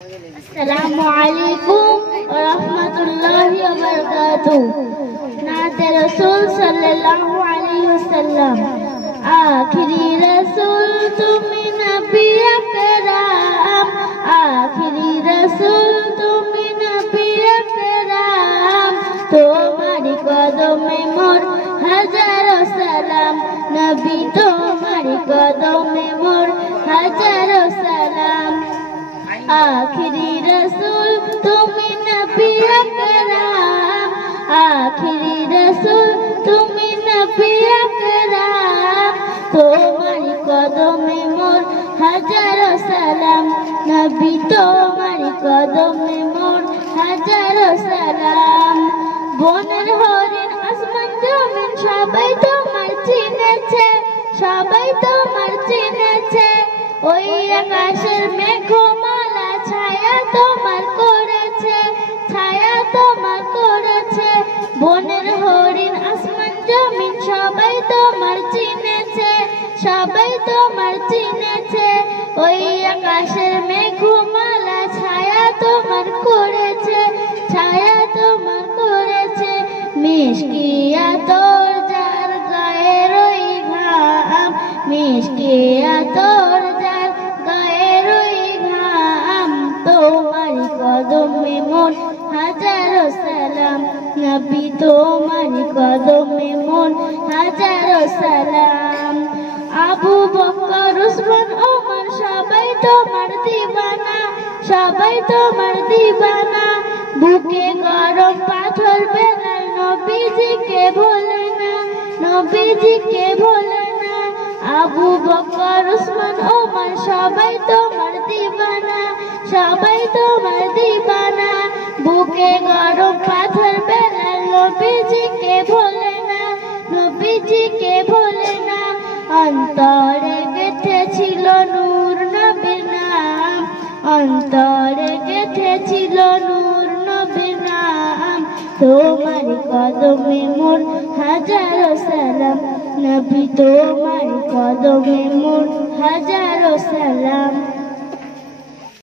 अस्सलामु अलैकुम व रहमतुल्लाहि व बरकातुहू। नाते रसूल सल्लल्लाहु अलैहि वसल्लम। आखिरी रसूल तुमी नबी अकराम, आखिरी रसूल तुमी नबी अकराम। तुम्हारी कदमे मोर हजारों सलाम, नबी तुम्हारी कदमे मोर हजारों सलाम। आखिरी रसूल तुमी नबी अकराम, आखिरी रसूल तुमी नबी अकराम। तुम्हारी कदमे मोर हजारों सलाम, नबी तुम्हारी कदमे मोर हजारों सलाम। বনের হরিণ আসমান জমিন সবাই তোমার চিনেছে, সবাই তোমার চিনেছে। ওই আকাশের মেঘমালা ছায়া তোমার করেছে, ছায়া তোমার করেছে। বনের হরিণ আসমান জমিন সবাই তোমার চিনেছে, সবাই তোমার চিনেছে। ওই আকাশের মেঘমালা ছায়া তোমার করেছে, ছায়া তোমার করেছে। মিশকিয়া তোর যার গায়ের ওই ঘাম, মিশকিয়া তোর যার গায়ের ওই ঘাম। তোমারি কদমে মোর হাজারো সালাম, নবী তোমারি কদমে মোর হাজারো সালাম। আবু বকর উসমান ওমর সবাই তোমার দিবানা, সবাই তোমার দিবানা। বুকে গরম পাথর বেলাল নবীজিকে ভোলে না, নবীজিকে ভোলে না। আবু বকর উসমান ওমর সবাই তোমার দিবানা, সবাই তোমার দিবানা। বুকে গরম পাথর বেলাল নবীজিকে ভোলে না, নবীজিকে ভোলে না। অন্তরে গেঁথেছিল নূর নবীর নাম, অন্তরে গেঁথেছিল নূর নবীর নাম। তোমার কদমে মোর হাজারো সালাম, নবী তোমার কদমে মোর হাজারো সালাম।